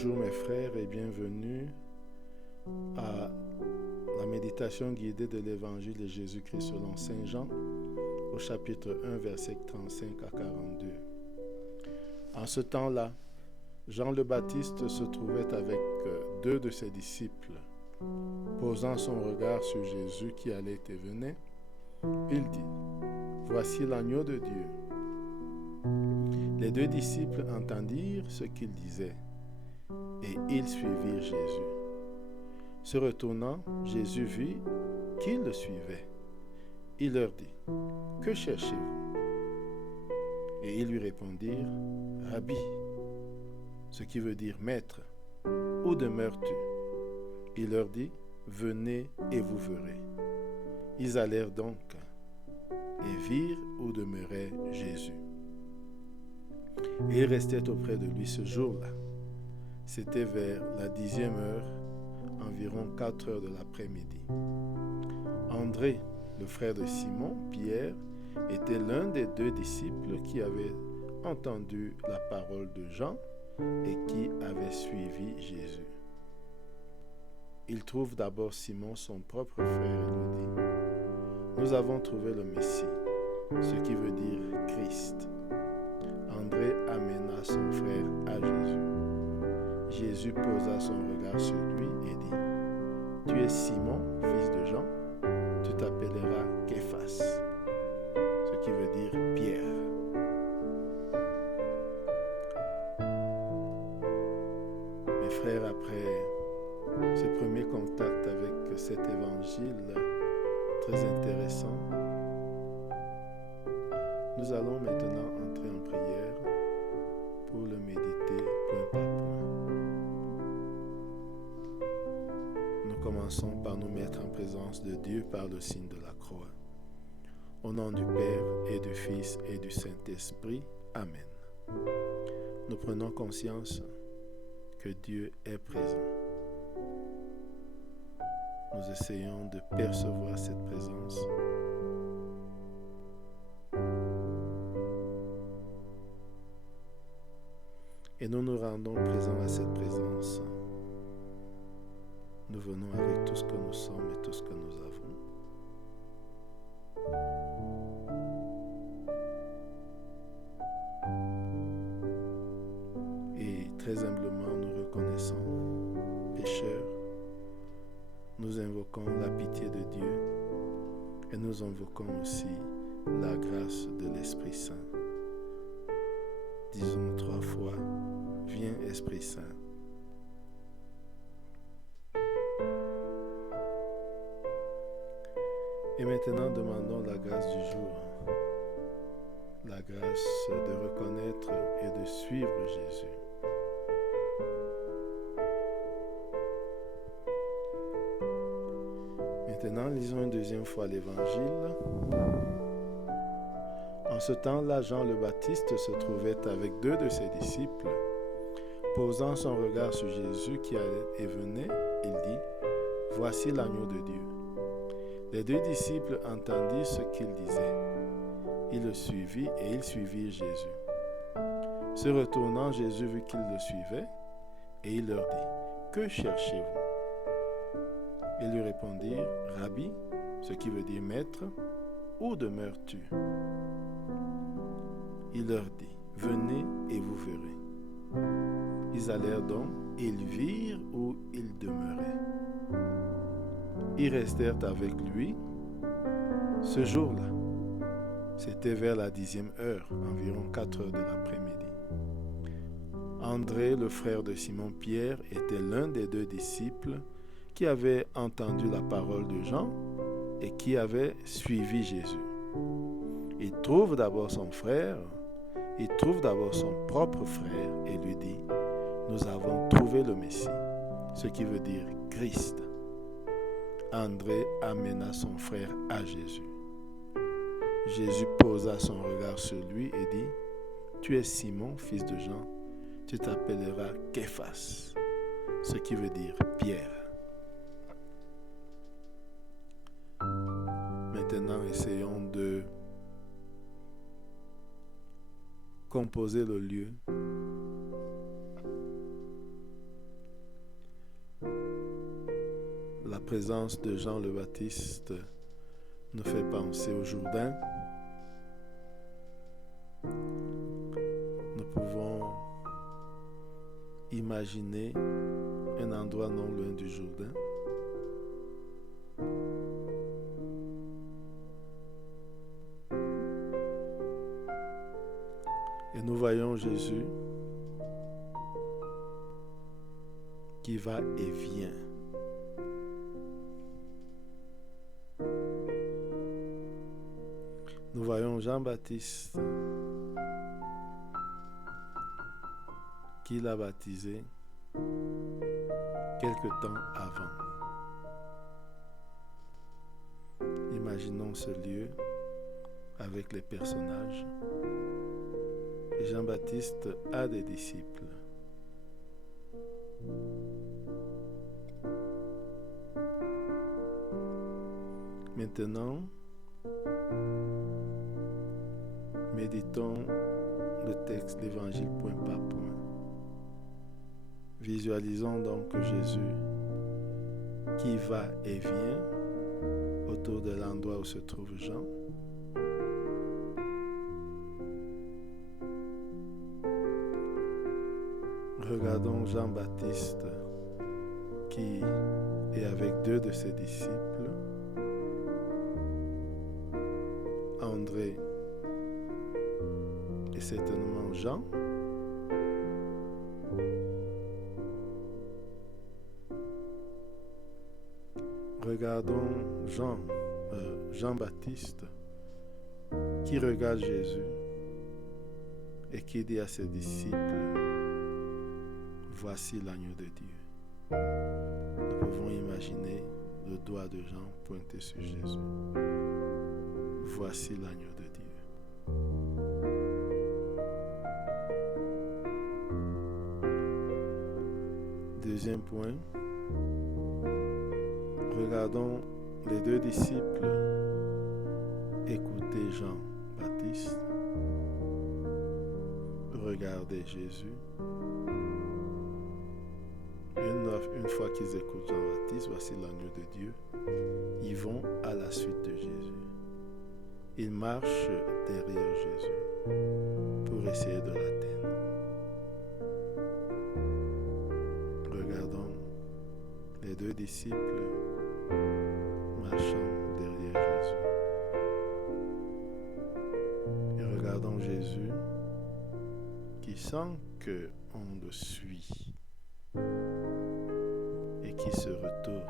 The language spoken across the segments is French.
Bonjour mes frères et bienvenue à la méditation guidée de l'évangile de Jésus-Christ selon Saint Jean au chapitre 1 versets 35 à 42. En ce temps-là, Jean le Baptiste se trouvait avec deux de ses disciples. Posant son regard sur Jésus qui allait et venait, il dit : « Voici l'agneau de Dieu. » Les deux disciples entendirent ce qu'il disait et ils suivirent Jésus. Se retournant, Jésus vit qu'ils le suivaient. Il leur dit : « Que cherchez-vous » Et ils lui répondirent : « Rabbi » ce qui veut dire maître, où demeures-tu ? Il leur dit : « Venez et vous verrez. » Ils allèrent donc et virent où demeurait Jésus. Et ils restaient auprès de lui ce jour-là. C'était vers la 10e heure, environ 4 heures de l'après-midi. André, le frère de Simon, Pierre, était l'un des deux disciples qui avaient entendu la parole de Jean et qui avait suivi Jésus. Il trouve d'abord Simon, son propre frère, et lui dit : « Nous avons trouvé le Messie, ce qui veut dire Christ. » André amena son frère à Jésus. Jésus posa son regard sur lui et dit : « Tu es Simon, fils de Jean, tu t'appelleras Képhas, ce qui veut dire Pierre. » Mes frères, après ce premier contact avec cet évangile très intéressant, nous allons maintenant entrer en prière pour le méditer point par point. Nous commençons par nous mettre en présence de Dieu par le signe de la croix. Au nom du Père et du Fils et du Saint-Esprit. Amen. Nous prenons conscience que Dieu est présent. Nous essayons de percevoir cette présence. Et nous nous rendons présents à cette présence. Nous venons avec tout ce que nous sommes et tout ce que nous avons. Et très humblement, nous reconnaissons, pécheurs, nous invoquons la pitié de Dieu et nous invoquons aussi la grâce de l'Esprit Saint. Disons 3 fois : viens Esprit Saint. Et maintenant, demandons la grâce du jour, la grâce de reconnaître et de suivre Jésus. Maintenant, lisons une deuxième fois l'Évangile. En ce temps-là, Jean le Baptiste se trouvait avec deux de ses disciples. Posant son regard sur Jésus qui allait et venait, il dit : « Voici l'agneau de Dieu. » Les deux disciples entendirent ce qu'il disait. Ils le suivirent et ils suivirent Jésus. Se retournant, Jésus vit qu'ils le suivaient et il leur dit : « Que cherchez-vous » Ils lui répondirent : « Rabbi » ce qui veut dire maître, où demeures-tu ? Il leur dit : « Venez et vous verrez. » Ils allèrent donc et ils virent où il demeurait. Ils restèrent avec lui ce jour-là. C'était vers la 10e heure, environ 4 heures de l'après-midi. André, le frère de Simon-Pierre, était l'un des deux disciples qui avait entendu la parole de Jean et qui avait suivi Jésus. Il trouve d'abord son frère, il trouve d'abord son propre frère et lui dit : « Nous avons trouvé le Messie, ce qui veut dire Christ. » André amena son frère à Jésus. Jésus posa son regard sur lui et dit : « Tu es Simon, fils de Jean, tu t'appelleras Képhas, ce qui veut dire Pierre. » Maintenant, essayons de composer le lieu La présence de Jean le Baptiste nous fait penser au Jourdain. Nous pouvons imaginer un endroit non loin du Jourdain. Et nous voyons Jésus qui va et vient. Nous voyons Jean-Baptiste qui l'a baptisé quelque temps avant. Imaginons ce lieu avec les personnages. Et Jean-Baptiste a des disciples. Maintenant, méditons le texte, l'évangile point par point. Visualisons donc Jésus qui va et vient autour de l'endroit où se trouve Jean. Regardons Jean-Baptiste qui est avec deux de ses disciples, André et certainement Jean. Regardons Jean-Baptiste qui regarde Jésus et qui dit à ses disciples: voici l'agneau de Dieu. Nous pouvons imaginer le doigt de Jean pointé sur Jésus. Voici l'agneau de Dieu. Deuxième point, regardons les deux disciples écouter Jean-Baptiste, regarder Jésus. Une fois qu'ils écoutent Jean-Baptiste, voici l'agneau de Dieu, ils vont à la suite de Jésus. Ils marchent derrière Jésus pour essayer de l'atteindre. Regardons les deux disciples marchant derrière Jésus. Et regardons Jésus qui sent qu'on le suit et qui se retourne.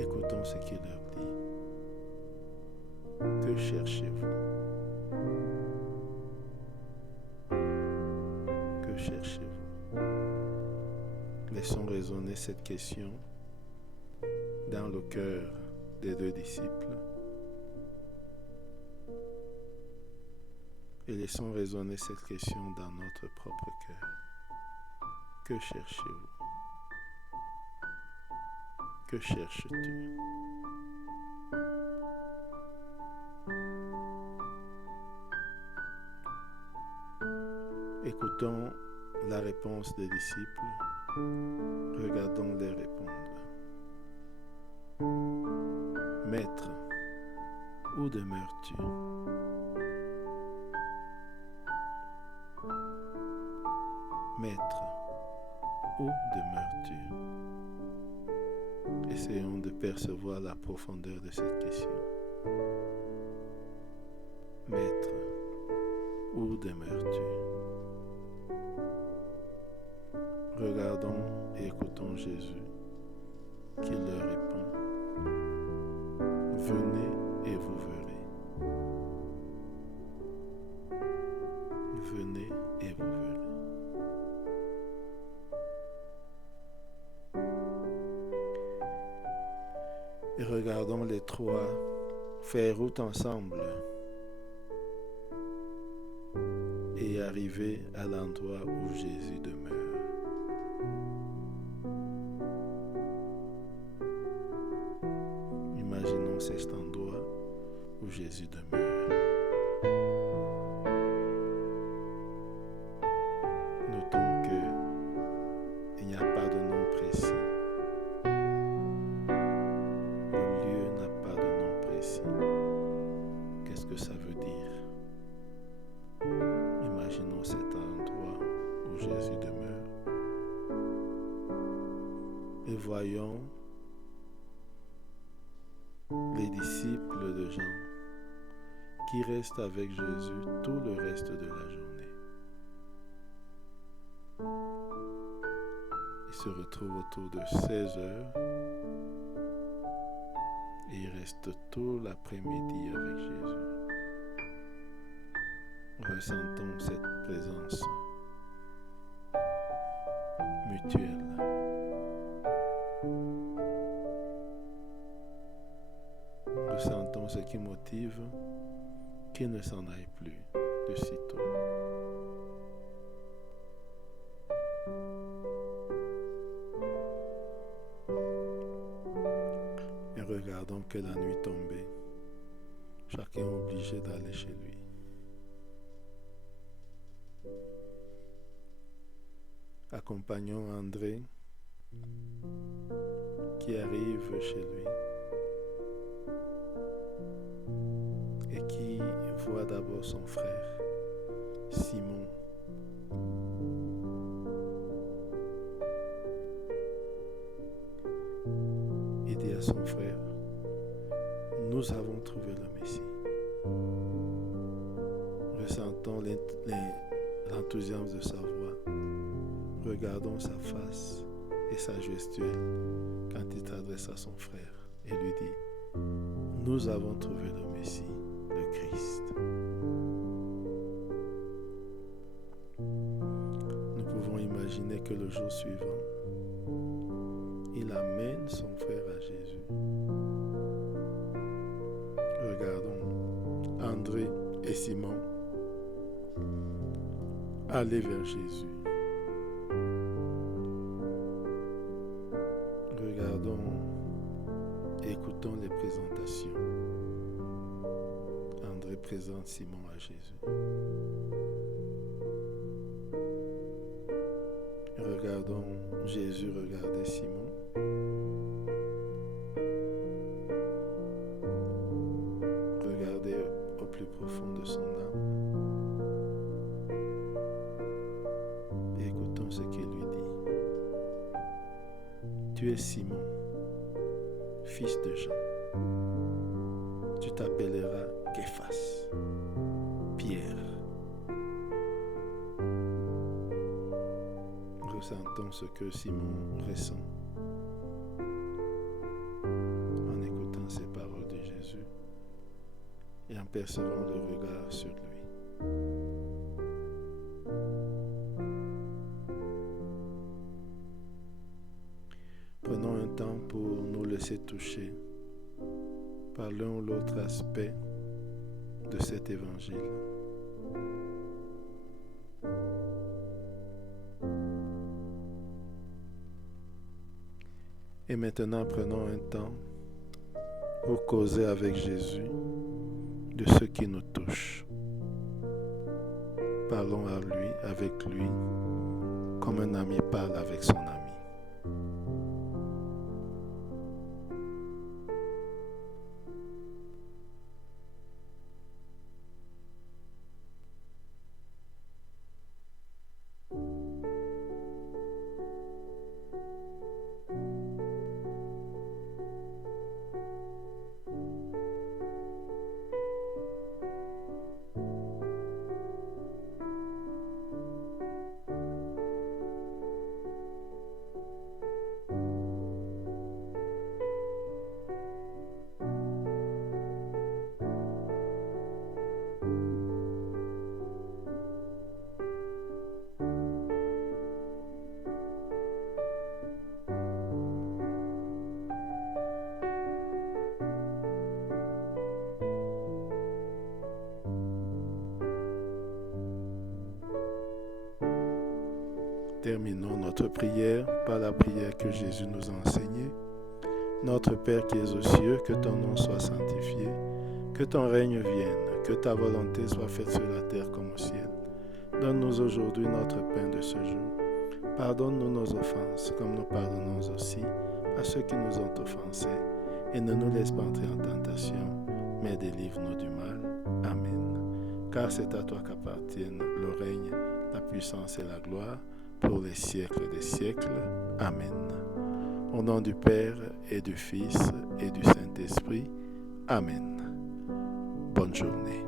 Écoutons ce qu'il leur dit. Que cherchez-vous? Que cherchez-vous? Laissons résonner cette question dans le cœur des deux disciples. Et laissons résonner cette question dans notre propre cœur. Que cherchez-vous? Que cherches-tu? Écoutons la réponse des disciples. Regardons-les répondre. Maître, où demeures-tu? Maître, où demeures-tu? Essayons de percevoir la profondeur de cette question. Maître, où demeures-tu? Regardons et écoutons Jésus qui leur répond: venez et vous verrez. Venez et vous verrez. Et regardons les trois faire route ensemble et arriver à l'endroit où Jésus demeure. Imaginons cet endroit où Jésus demeure. Notons que que ça veut dire. Imaginons cet endroit où Jésus demeure et voyons les disciples de Jean qui restent avec Jésus tout le reste de la journée. Ils se retrouvent autour de 16 heures et ils restent tout l'après-midi avec Jésus. Ressentons cette présence mutuelle. Ressentons ce qui motive qu'il ne s'en aille plus de sitôt. Et regardons que la nuit tombée, chacun est obligé d'aller chez lui. Accompagnons André qui arrive chez lui et qui voit d'abord son frère Simon et dit à son frère: nous avons trouvé le Messie. Ressentons l'enthousiasme de sa voix. Regardons sa face et sa gestuelle quand il s'adresse à son frère et lui dit: nous avons trouvé le Messie, le Christ. Nous pouvons imaginer que le jour suivant, il amène son frère à Jésus. Regardons André et Simon aller vers Jésus. Regardons et écoutons les présentations. André présente Simon à Jésus. Regardons Jésus regarder Simon. Regardez au plus profond de son âme. Et écoutons ce qu'il lui dit. Tu es Simon, fils de Jean. Tu t'appelleras Képhas, Pierre. Ressentons ce que Simon ressent en écoutant ces paroles de Jésus et en percevant le regard sur lui. Prenons un temps pour nous laisser toucher par l'un ou l'autre aspect de cet évangile. Et maintenant, prenons un temps pour causer avec Jésus de ce qui nous touche. Parlons à lui, avec lui, comme un ami parle avec son ami. Terminons notre prière par la prière que Jésus nous a enseignée. Notre Père qui es aux cieux, que ton nom soit sanctifié, que ton règne vienne, que ta volonté soit faite sur la terre comme au ciel. Donne-nous aujourd'hui notre pain de ce jour. Pardonne-nous nos offenses, comme nous pardonnons aussi à ceux qui nous ont offensés. Et ne nous laisse pas entrer en tentation, mais délivre-nous du mal. Amen. Car c'est à toi qu'appartiennent le règne, la puissance et la gloire pour les siècles des siècles. Amen. Au nom du Père et du Fils et du Saint-Esprit. Amen. Bonne journée.